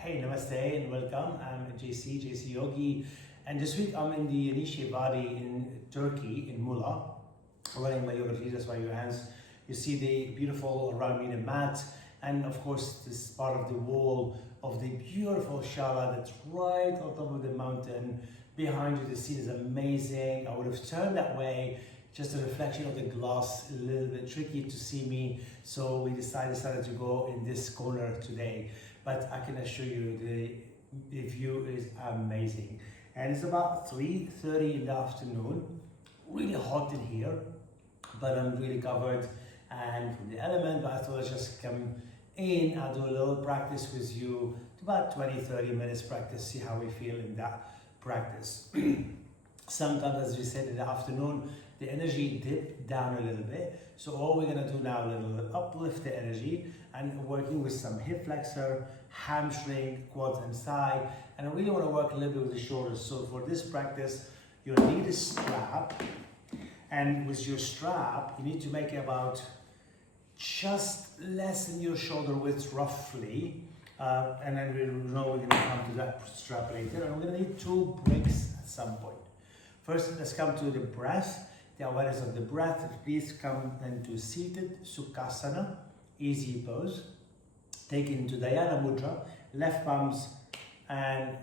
Hey, namaste and welcome. I'm JC Yogi, and this week I'm in the Nishivadi in Turkey, in Mulla, running my yoga retreat. That's why your hands, you see the beautiful around me the mat, and of course this part of the wall of the beautiful shala that's right on top of the mountain. Behind you, the scene is amazing. I would have turned that way, just a reflection of the glass, a little bit tricky to see me, so we decided to go in this corner today. But I can assure you the view is amazing. And it's about 3:30 in the afternoon, really hot in here, but I'm really covered and from the element, but I thought I'd just come in and do a little practice with you, about 20-30 minutes practice, see how we feel in that practice. Sometimes, as we said, in the afternoon, the energy dipped down a little bit. So all we're gonna do now, a little uplift the energy and working with some hip flexor, hamstring, quads and thigh. And I really wanna work a little bit with the shoulders. So for this practice, you'll need a strap. And with your strap, you need to make it about just less than your shoulder width roughly. And then we'll know we're gonna come to that strap later. And we're gonna need 2 breaks at some point. First, let's come to the breath, the awareness of the breath. Please come into seated Sukhasana, easy pose. Take it into Dhyana Mudra, left palms and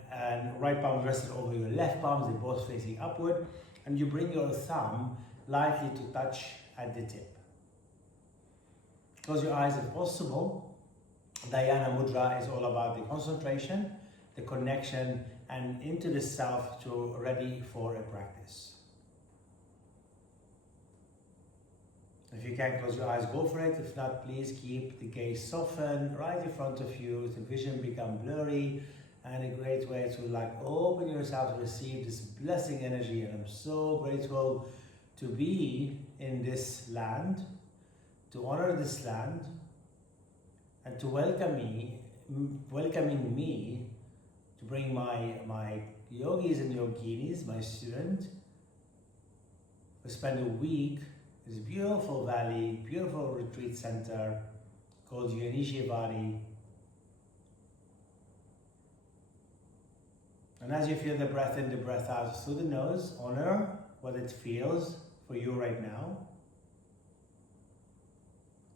right palm rested over your left palms, they're both facing upward. And you bring your thumb lightly to touch at the tip. Close your eyes if possible. Dhyana Mudra is all about the concentration, the connection, and into the self to ready for a practice. If you can close your eyes, go for it. If not, please keep the gaze softened right in front of you. The vision become blurry, and a great way to open yourself to receive this blessing energy. And I'm so grateful to be in this land, to honor this land, and to welcoming me to bring my yogis and yoginis, my student, who spend a week in this beautiful valley, beautiful retreat center called Nishivadi. And as you feel the breath in, the breath out through the nose, honor what it feels for you right now.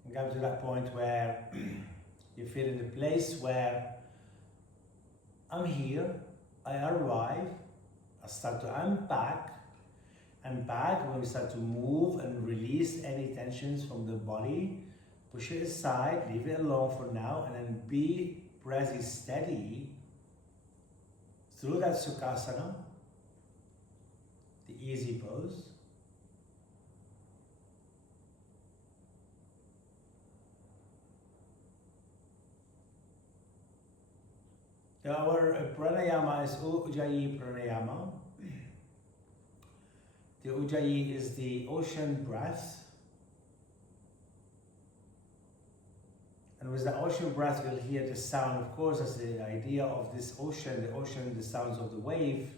And come to that point where you feel in the place where I'm here, I arrive, I start to unpack when we start to move and release any tensions from the body, push it aside, leave it alone for now, and then be present steady through that Sukhasana, the easy pose. Our pranayama is Ujjayi pranayama. The Ujjayi is the ocean breath. And with the ocean breath, you'll hear the sound, of course, as the idea of this ocean, the sounds of the wave.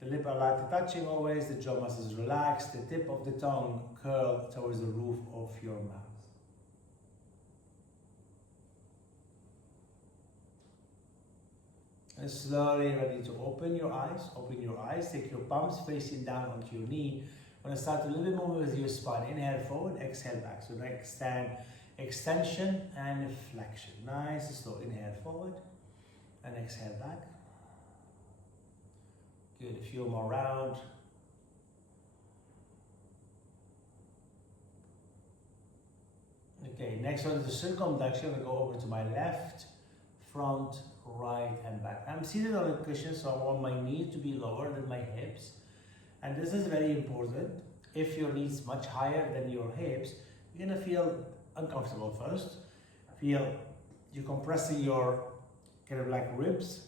The lips are lightly touching always, the jaw muscles relaxed, the tip of the tongue curled towards the roof of your mouth. And slowly ready to open your eyes, take your palms facing down onto your knee. We're going to start a little bit more with your spine. Inhale forward, exhale back. So extension and flexion. Nice and slow. Inhale forward and exhale back. Good, a few more round. Okay, next one is the circumduction. We'll go over to my left, front, right and back. I'm seated on a cushion, so I want my knees to be lower than my hips. And this is very important. If your knees much higher than your hips, you're gonna feel uncomfortable first. Feel you compressing your ribs,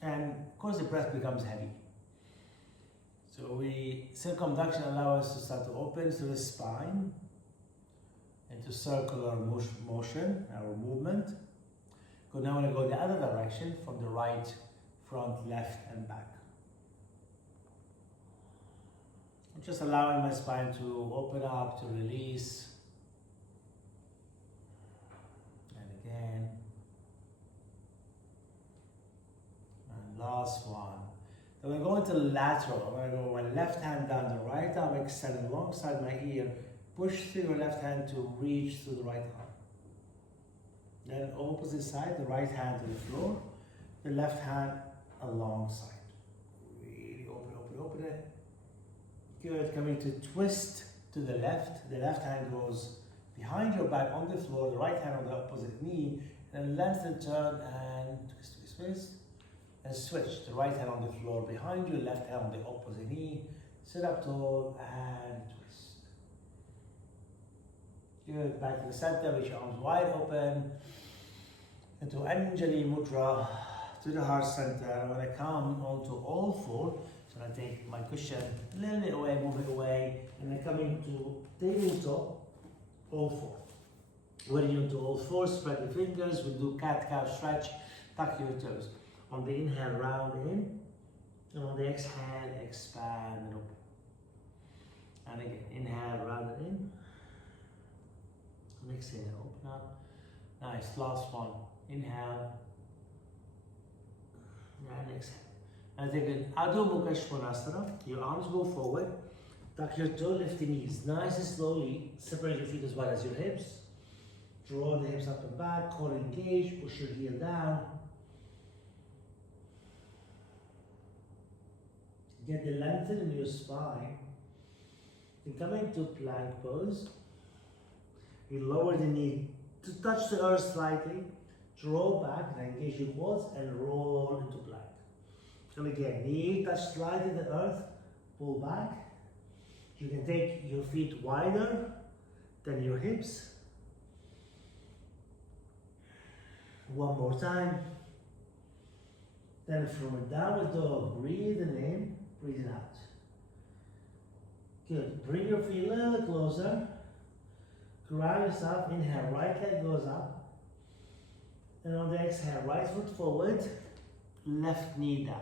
and of course the breath becomes heavy. So circumduction allows us to start to open through the spine into circular motion, our movement. Good, now I'm going to go the other direction from the right, front, left and back. I'm just allowing my spine to open up, to release. last one. Then we're going to lateral. I'm going to go with my left hand down, the right arm extended alongside my ear. Push through your left hand to reach through the right arm. Then opposite side, the right hand to the floor, the left hand alongside. Really open it. Good, coming to twist to the left. The left hand goes behind your back on the floor, the right hand on the opposite knee, and lengthen, turn, and twist. And switch, the right hand on the floor behind you, left hand on the opposite knee. Sit up tall and twist. Good, back to the center, reach your arms wide open. Into Anjali Mudra, to the heart center. I'm going to come onto all four. So I take my cushion a little bit away, move it away, and then coming to tabletop, all four. When you're into all four, spread your fingers. We'll do cat-cow stretch, tuck your toes. On the inhale, round in, and on the exhale, expand and open. And again, inhale, round it in, and exhale, open up. Nice, last one. Inhale, and exhale. And take an Adho Mukha Svanasana. Your arms go forward. Tuck your toe, lift the knees. Nice and slowly, separate your feet as wide as your hips. Draw the hips up and back, core engaged, push your heel down. Get the lengthen in your spine. You come into plank pose. You lower the knee to touch the earth slightly. Draw back and engage your quads and roll into plank. And again, knee touch slightly the earth, pull back. You can take your feet wider than your hips. One more time. Then from a downward dog, breathing in, breathing out. Good. Bring your feet a little closer. Ground yourself. Inhale, right leg goes up. And on the exhale, right foot forward, left knee down.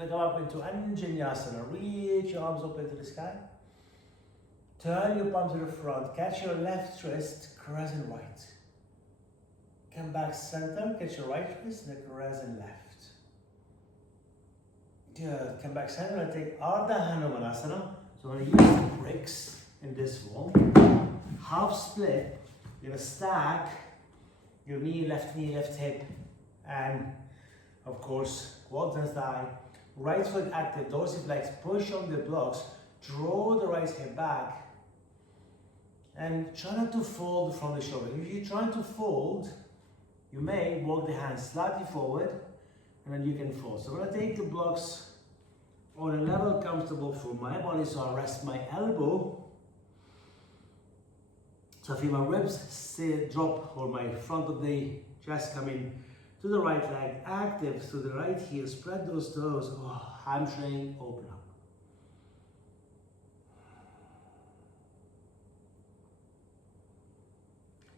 I'm going to go up into Anjaneyasana. Reach your arms open to the sky. Turn your palm to the front. Catch your left wrist, crescent right. Come back center, catch your right wrist, and the crescent left. Good. Come back center and take Ardha Hanumanasana. So I'm going to use the bricks in this form. Half split. You're going to stack your knee, left hip, and of course, quads and thigh. Right foot active, dorsiflex, push on the blocks, draw the right hip back, and try not to fold from the shoulder. If you're trying to fold, you may walk the hands slightly forward, and then you can fold. So I'm going to take the blocks on a level comfortable for my body, so I rest my elbow. So I feel my ribs drop, or my front of the chest come in to the right leg, active through the right heel, spread those toes, hamstring, open up.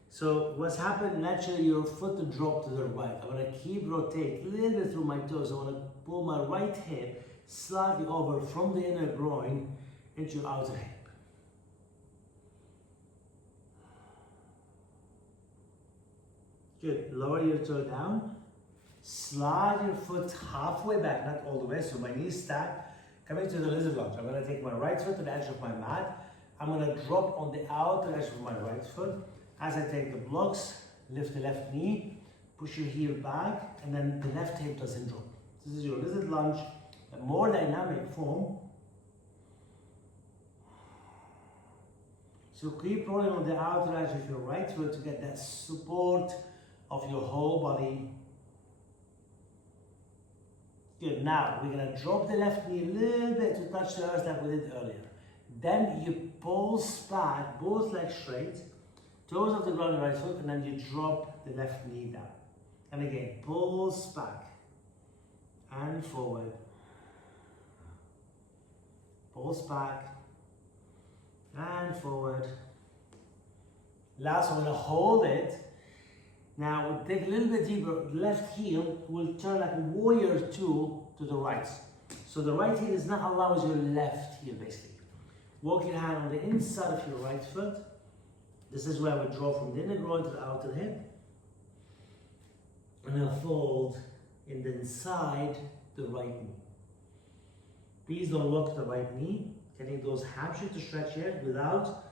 So what's happened, naturally your foot to drop to the right. I'm going to keep rotate a little bit through my toes. I want to pull my right hip slightly over from the inner groin into your outer hip. Good. Lower your toe down. Slide your foot halfway back, not all the way, so my knees stack. Coming to the lizard lunge. I'm going to take my right foot to the edge of my mat. I'm going to drop on the outer edge of my right foot. As I take the blocks, lift the left knee, push your heel back, and then the left hip doesn't drop. This is your lizard lunge, a more dynamic form. So keep rolling on the outer edge of your right foot to get that support of your whole body. Good. Now we're going to drop the left knee a little bit to touch the earth like we did earlier. Then you pulse back, both legs straight, toes off the ground on the right foot, and then you drop the left knee down. And again, pulse back and forward. Pulse back and forward. Last, I'm going to hold it. Now we'll take a little bit deeper. Left heel will turn like a warrior two to the right. So the right heel is not allowing your left heel basically. Walk your hand on the inside of your right foot. This is where we draw from the inner groin to the outer hip. And then fold in the inside the right knee. Please don't lock the right knee. Getting those hamstrings to stretch here without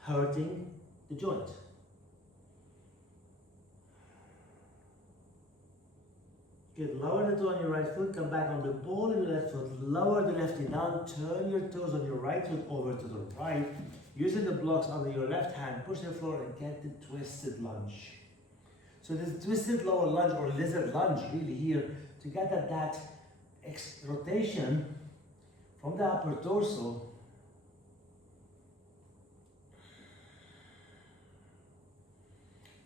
hurting the joint. Good, lower the toe on your right foot, come back on the ball of your left foot, lower the left knee down, turn your toes on your right foot over to the right, using the blocks under your left hand, push the floor and get the twisted lunge. So this twisted lower lunge or lizard lunge really here, to get that rotation from the upper torso.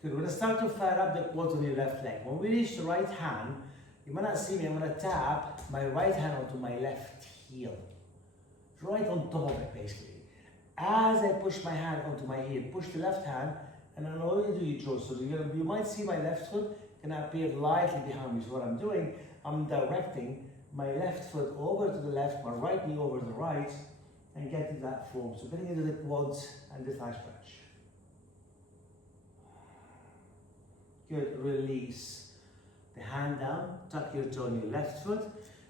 Good, we're going to start to fire up the quads on your left leg. When we reach the right hand, you might not see me, I'm going to tap my right hand onto my left heel. Right on top of it, basically. As I push my hand onto my heel, push the left hand, and then all you do, you draw. So you might see my left foot can appear lightly behind me. So what I'm doing, I'm directing my left foot over to the left, my right knee over the right, and get to that form. So getting into the quads and the thigh stretch. Good, release. The hand down, tuck your toe on your left foot,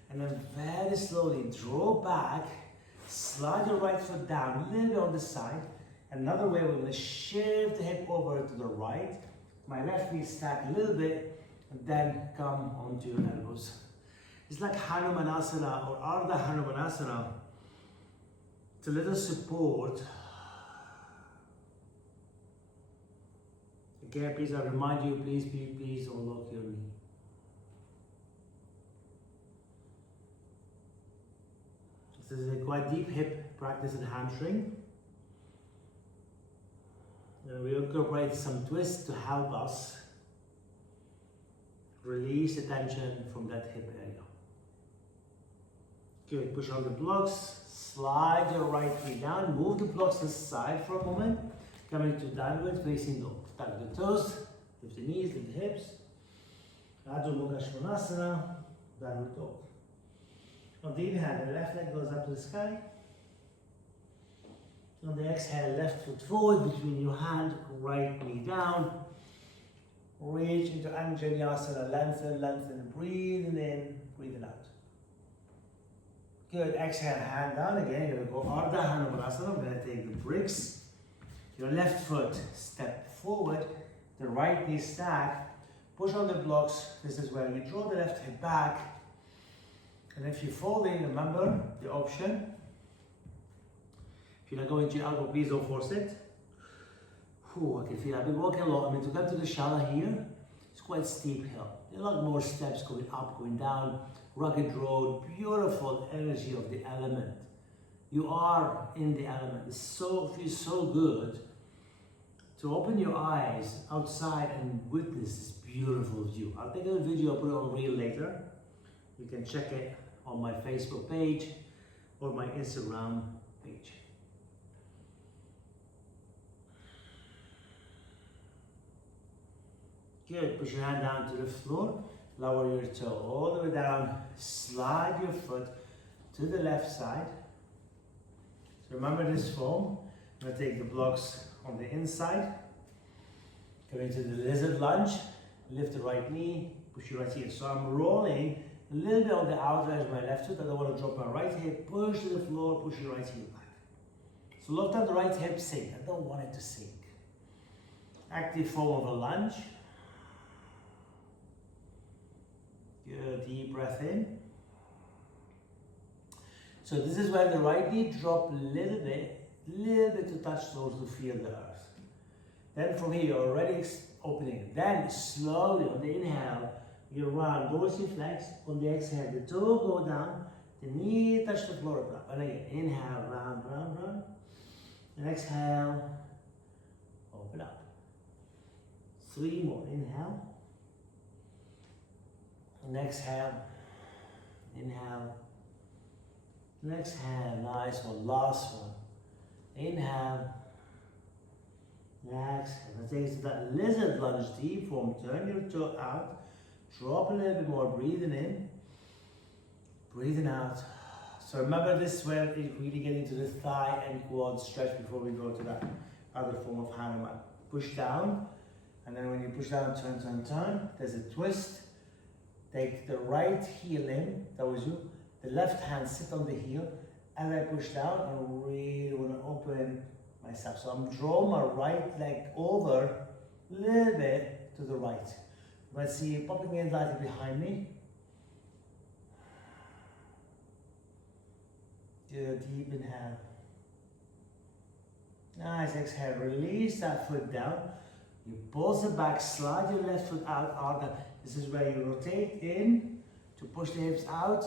and then very slowly draw back, slide your right foot down, a little bit on the side. Another way, we're going to shift the hip over to the right, my left knee stack a little bit, and then come onto your elbows. It's like hanumanasana or ardha hanumanasana. It's a little support. Again, please, I remind you, please don't lock your knee. This is a quite deep hip practice in hamstring. We incorporate some twists to help us release the tension from that hip area. Good, push on the blocks, slide your right knee down, move the blocks aside for a moment, coming to downward facing dog. Tuck the toes, lift the knees, lift the hips. Hanumanasana, downward dog. On the inhale, the left leg goes up to the sky. On the exhale, left foot forward between your hand, right knee down. Reach into Anjaneyasana, lengthen, breathing in, breathing out. Good, exhale, hand down again. You're going to go Ardha Hanumanasana. I'm going to take the bricks. Your left foot, step forward. The right knee stack. Push on the blocks. This is where you draw the left hip back. And if you fall in, remember the option. If you're not going to your elbow, please don't force it. I can feel I've been walking a lot. I mean, to get to the shala here, it's quite steep hill. There are a lot more steps going up, going down, rugged road, beautiful energy of the element. You are in the element. It feels so good to open your eyes outside and witness this beautiful view. I'll take a video, I'll put it on reel later. You can check it on my Facebook page or my Instagram page. Good, push your hand down to the floor, lower your toe all the way down, slide your foot to the left side. So remember this form. I'm going to take the blocks on the inside, go into the lizard lunge, lift the right knee, push your right heel. So I'm rolling a little bit on the outer edge of my left foot. I don't want to drop my right hip, push to the floor, push your right heel back. So look down the right hip, sink. I don't want it to sink. Active form of a lunge. Good, deep breath in. So this is where the right knee drop a little bit to touch towards the feel of the earth. Then from here, you're already opening. Then slowly on the inhale, you round, dorsal flex. On the exhale, the toe go down, the knee touch the floor. And again, inhale, round, round, round. And exhale, open up. 3 more, inhale. And exhale, inhale, and exhale, nice one, last one. Inhale, and exhale. That takes to that lizard lunge, deep form. Turn your toe out, drop a little bit more, breathing in, breathing out. So remember this is where it really get into the thigh and quad stretch before we go to that other form of Hanuman. Push down, and then when you push down, turn, turn, turn. There's a twist. Take the right heel in, that was you. The left hand sit on the heel. As I push down, I really want to open myself. So I'm drawing my right leg over a little bit to the right. Let's see, popping in lightly behind me. Do a deep inhale. Nice exhale, release that foot down. You pulse it back, slide your left foot out, Arga. This is where you rotate in to push the hips out.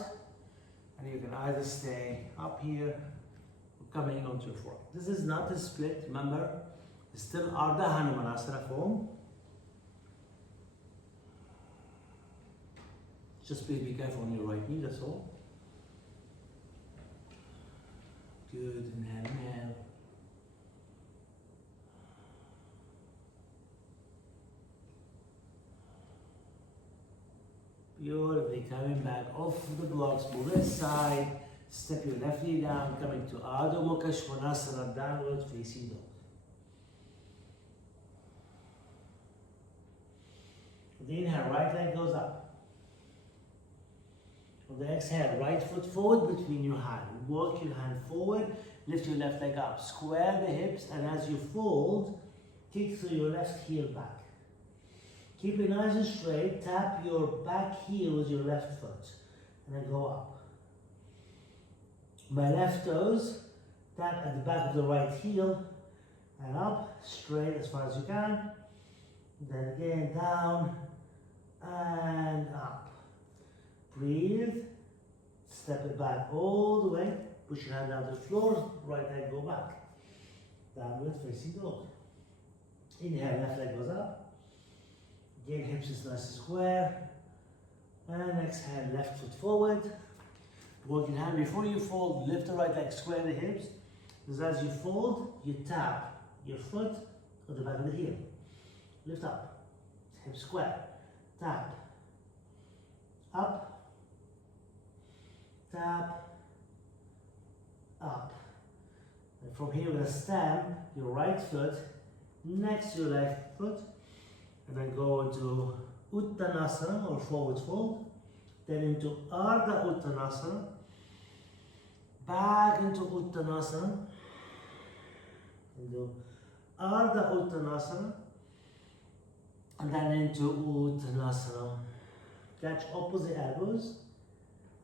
And you can either stay up here or coming onto your floor. This is not a split, remember, it's still Ardha Hanumanasana form. Just please be careful on your right knee, that's all. Good, inhale, inhale. Beautifully, coming back off the blocks, move inside, step your left knee down, coming to Adho Mukha Svanasana, downward facing dog. With the inhale, right leg goes up. With the exhale, right foot forward between your hands. Walk your hand forward, lift your left leg up, square the hips, and as you fold, kick through your left heel back. Keep it nice and straight, tap your back heel with your left foot, and then go up. My left toes, tap at the back of the right heel, and up, straight as far as you can. Then again, down, and up. Breathe, step it back all the way, push your hand down to the floor, right leg go back. Downward facing dog. Inhale, left leg goes up. Again, hips is nice and square. And exhale, left foot forward. Walk your hand before you fold, lift the right leg, square the hips. Because as you fold, you tap your foot on the back of the heel. Lift up, hip square, tap, up, tap, up. And from here, we're going to stamp your right foot next to your left foot. And then go into Uttanasana or forward fold, then into Ardha Uttanasana, back into Uttanasana, into Ardha Uttanasana, and then into Uttanasana. Catch opposite elbows,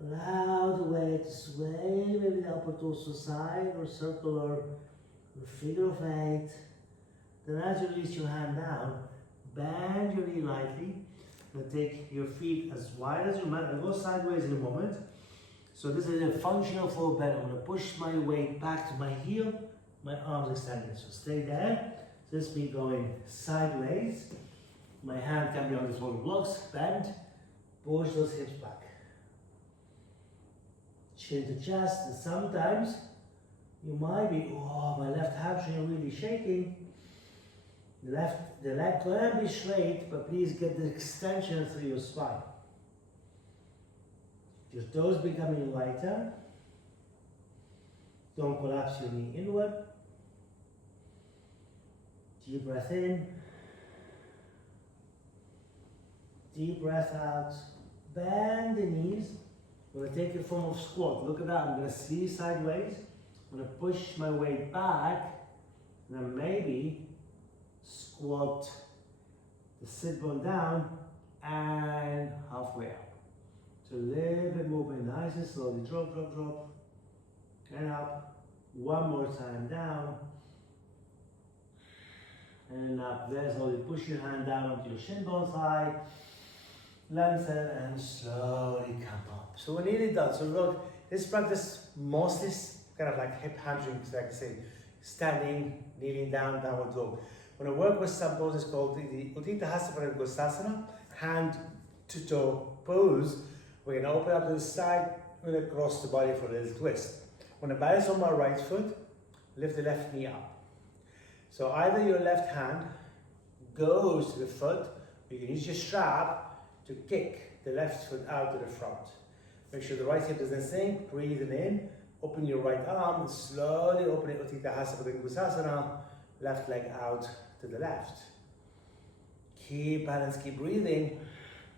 allow the weight to sway, maybe the upper torso side or circular or figure of 8. Then as you release your hand down, bend your knee lightly, and take your feet as wide as you might. I'll go sideways in a moment. So this is a functional full bend. I'm going to push my weight back to my heel, my arms extended. So stay there. This me going sideways. My hand can be on the floor blocks, bend, push those hips back. Chin to chest, and sometimes you might be, oh, my left hamstring really shaking. The leg can be straight, but please get the extension through your spine. Your toes becoming lighter. Don't collapse your knee inward. Deep breath in. Deep breath out. Bend the knees. I'm going to take a form of squat. Look at that. I'm going to see sideways. I'm going to push my weight back. And then maybe squat the sit bone down and halfway up. So a little bit movement, nice and slowly. Drop, drop, drop. And up. One more time down. And up. There, slowly push your hand down onto your shin bone side. Lengthen and slowly come up. So we're nearly done. So look, this practice mostly kind of like hip hamstrings, like I say, standing, kneeling down, downward dog. When I work with some poses called the Utthita Hasta Gosasana, hand to toe pose, we're going to open up to the side, we're going to cross the body for a little twist. When I balance on my right foot, lift the left knee up. So either your left hand goes to the foot, or you can use your strap to kick the left foot out to the front. Make sure the right hip doesn't sink, breathing in, open your right arm, and slowly open it, Utthita Hasta Gosasana, left leg out to the left. Keep balance, keep breathing.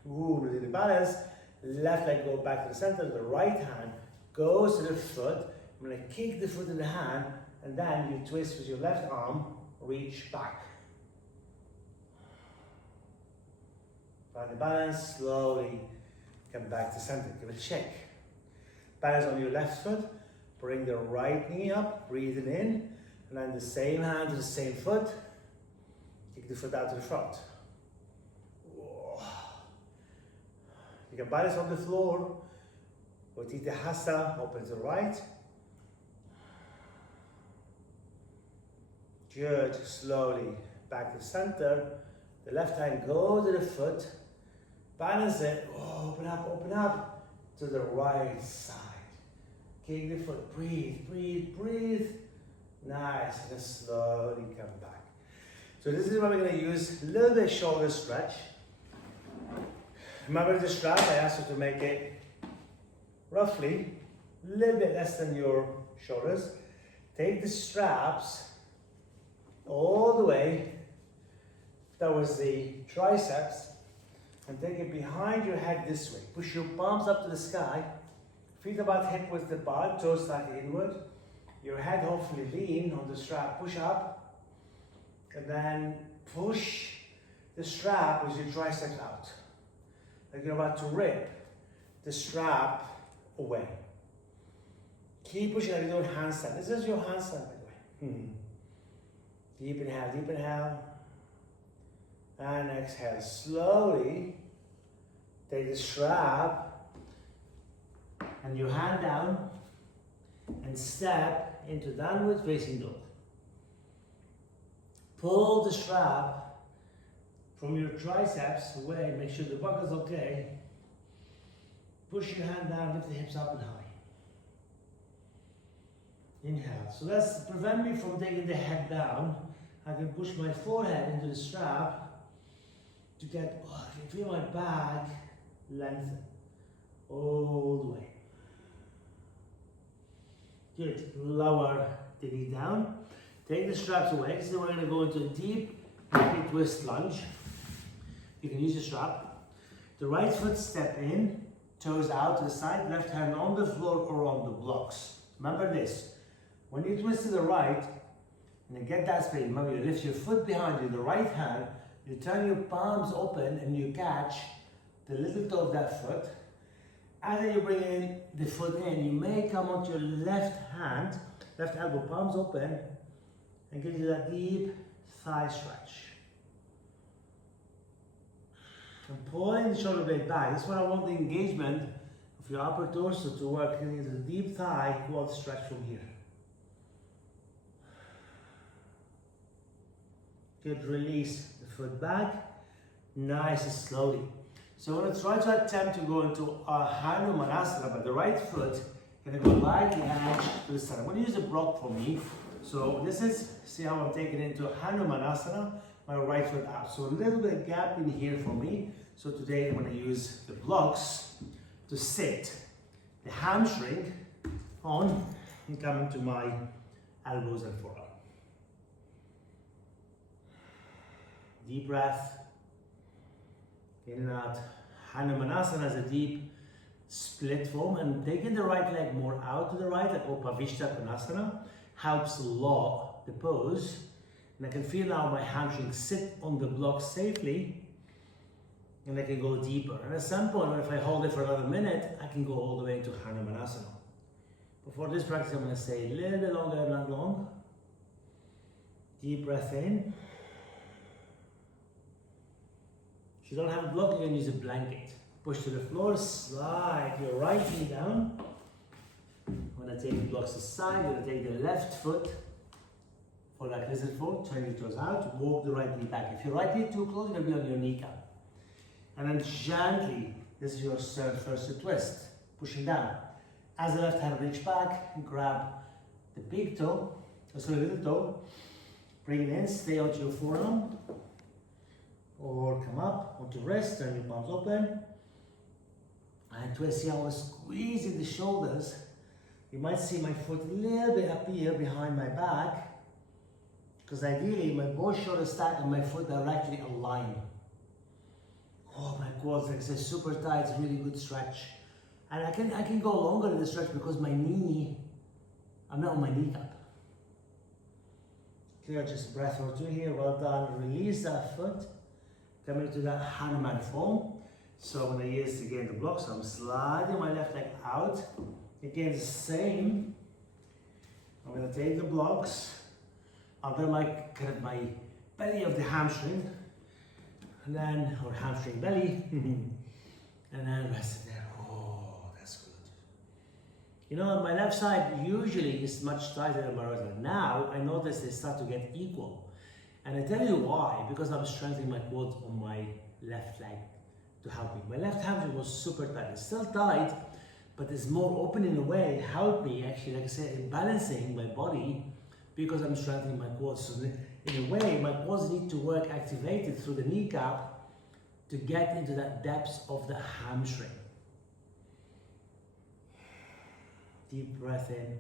Ooh, really balance. left leg go back to the center, the right hand goes to the foot. I'm going to kick the foot in the hand, and then you twist with your left arm, reach back. Find the balance, slowly come back to center, give it a shake. Balance on your left foot, bring the right knee up, breathing in, and then the same hand to the same foot, kick the foot out to the front. You can balance on the floor, Utthita Hasta, open to the right. Good, slowly back to center. The left hand go to the foot, balance it, open up to the right side. Kick the foot, breathe, breathe, breathe. Nice, and then slowly come back. So this is what we're going to use, a little bit shoulder stretch. Remember the strap, I asked you to make it roughly a little bit less than your shoulders. Take the straps all the way towards the triceps and take it behind your head this way. Push your palms up to the sky, feet about hip width apart, toes slightly inward. Your head hopefully lean on the strap, push up, and then push the strap with your triceps out. Like you're about to rip the strap away. Keep pushing like you're doing handstand. This is your handstand, by the way. Deep inhale, and exhale. Slowly take the strap and your hand down and step into downward facing dog. Pull the strap from your triceps away, make sure the buckle's okay. Push your hand down, lift the hips up and high. Inhale. So that's prevent me from taking the head down. I can push my forehead into the strap to get, I can feel my back lengthen all the way. Good. Lower the knee down. Take the straps away. So we're going to go into a deep hip twist lunge. You can use the strap. The right foot step in, toes out to the side, left hand on the floor or on the blocks. Remember this, when you twist to the right, and you get that space, remember you lift your foot behind you, the right hand, you turn your palms open and you catch the little toe of that foot. As you bring in the foot in, you may come onto your left hand, left elbow, palms open, and give you that deep thigh stretch. And pulling the shoulder blade back. This is what I want the engagement of your upper torso to work into the deep thigh, quad stretch from here. Good, release the foot back, nice and slowly. So I'm going to try to attempt to go into a hanumanasana, but the right foot going to go lightly edge to the center. I'm going to use a block for me. So this is, see how I'm taking into hanumanasana, my right foot out. So a little bit of gap in here for me. So today I'm going to use the blocks to sit the hamstring on and come into my elbows and forearm. Deep breath, in and out. Hanumanasana is a deep split form, and taking the right leg more out to the right, like Upavishtakonasana, helps a lot the pose. And I can feel now my hamstrings sit on the block safely, and I can go deeper. And at some point, if I hold it for another minute, I can go all the way into Hanumanasana. But for this practice, I'm going to stay a little bit longer, not long. Deep breath in. If you don't have a block, you can use a blanket. Push to the floor, slide your right knee down. I'm going to take the blocks aside, I'm going to take the left foot for that lizard fold, turn your toes out, walk the right knee back. If your right knee too close, you're going to be on your kneecap. And then gently, this is your first twist, pushing down. As the left hand reach back, grab the big toe, little toe, bring it in, stay onto your forearm, or come up onto wrist, turn your palms open, and twist. See how I'm squeezing the shoulders. You might see my foot a little bit up here behind my back, because ideally my both shoulders stack and my foot directly aligned. Oh, my quads, like I said, super tight, really good stretch. And I can go longer in the stretch because my knee, I'm not on my kneecap. Clear, just breath or two here, well done. Release that foot, coming to that Hanuman form. So I'm going to use again the block, so I'm sliding my left leg out. Again, the same. I'm going to take the blocks under my belly of the hamstring, and then, or hamstring belly, and then rest it there. Oh, that's good. You know, my left side usually is much tighter than my right side. Now, I notice they start to get equal. And I tell you why, because I'm strengthening my quads on my left leg to help me. My left hamstring was super tight. It's still tight, but it's more open in a way. It helped me actually, like I said, in balancing my body because I'm strengthening my quads. So in a way, my quads need to work activated through the kneecap to get into that depth of the hamstring. Deep breath in.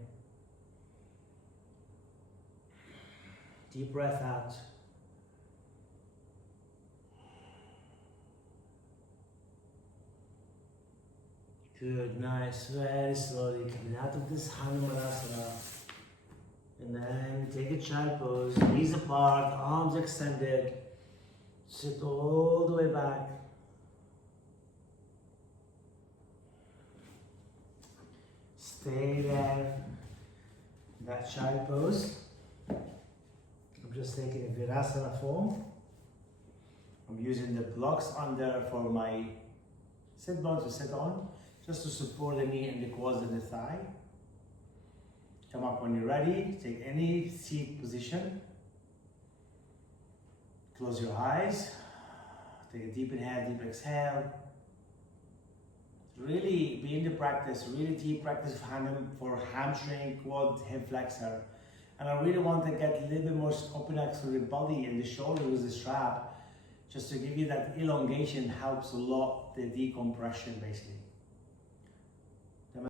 Deep breath out. Good, nice, very slowly coming out of this hanumanasana. And then take a child pose, knees apart, arms extended. Sit all the way back. Stay there. That child pose. I'm just taking a virasana form. I'm using the blocks under for my sit bones to sit on, just to support the knee and the quads and the thigh. Come up when you're ready. Take any seat position. Close your eyes. Take a deep inhale, deep exhale. Really be in the practice, really deep practice for hamstring, quad, hip flexor. And I really want to get a little bit more open up through the body and the shoulder with the strap, just to give you that elongation helps a lot, the decompression basically.